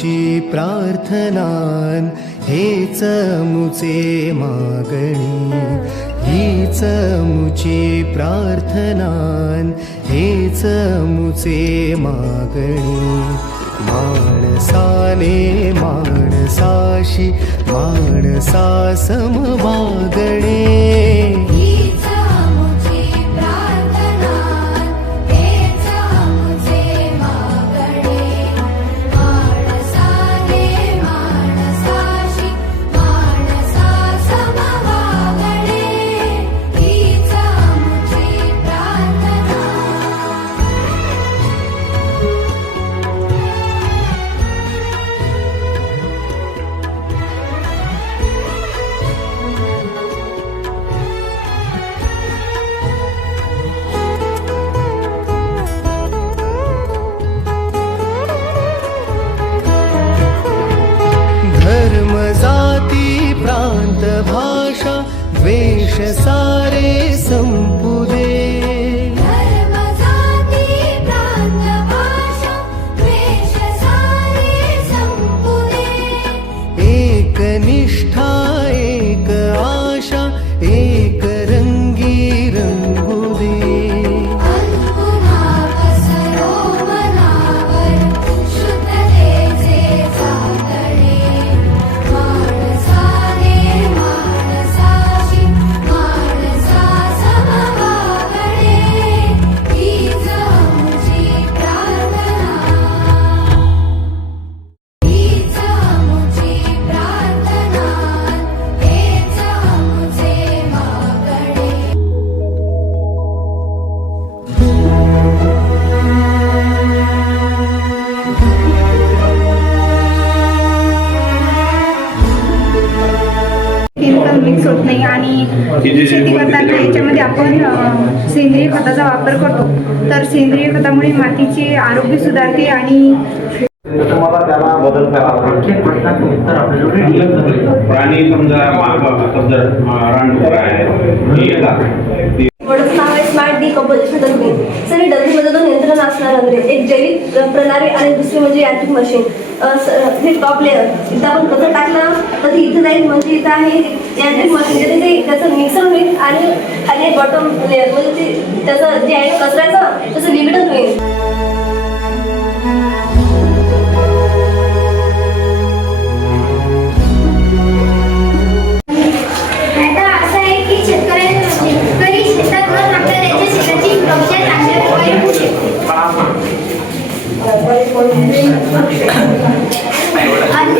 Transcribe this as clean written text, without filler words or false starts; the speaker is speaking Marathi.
मुची प्रार्थनान हेच मुचे मागणी, हीच मुची प्रार्थनान हेच मुचे मागणी। माणसाने माणसाशी माणसा समवागणे, धर्म जाती प्रांत भाषा द्वेष सारे संपू दे। धर्म जाती प्रांत भाषा द्वेष सारे संपू दे। एक निष्ठा एक आशा एक रंगी रंगू दे। मिक्स होत नाही आणि शेती करताना याच्यामध्ये आपण सेंद्रिय खताचा वापर करतो, तर सेंद्रिय खतामुळे मातीचे आरोग्य सुधारते आणि तुम्हाला त्याला बदल प्राणी समजा स्मार्ट डिकम्पोजिशन तंत्र सर डब्ल्यूमध्ये दोन यंत्रण असणार एक जैविक प्रणाली आणि दुसरी म्हणजे यांत्रिक मशीन। हे टॉप लेअर इथं आपण कसं टाकलं तर इथं जाईल म्हणजे इथं आहे यांत्रिक मशीन ते त्याचं मिक्सर होईल आणि खाली बॉटम लेअर म्हणजे ते त्याचं जे आहे कचऱ्याचं तसं विघटन होईल। आणि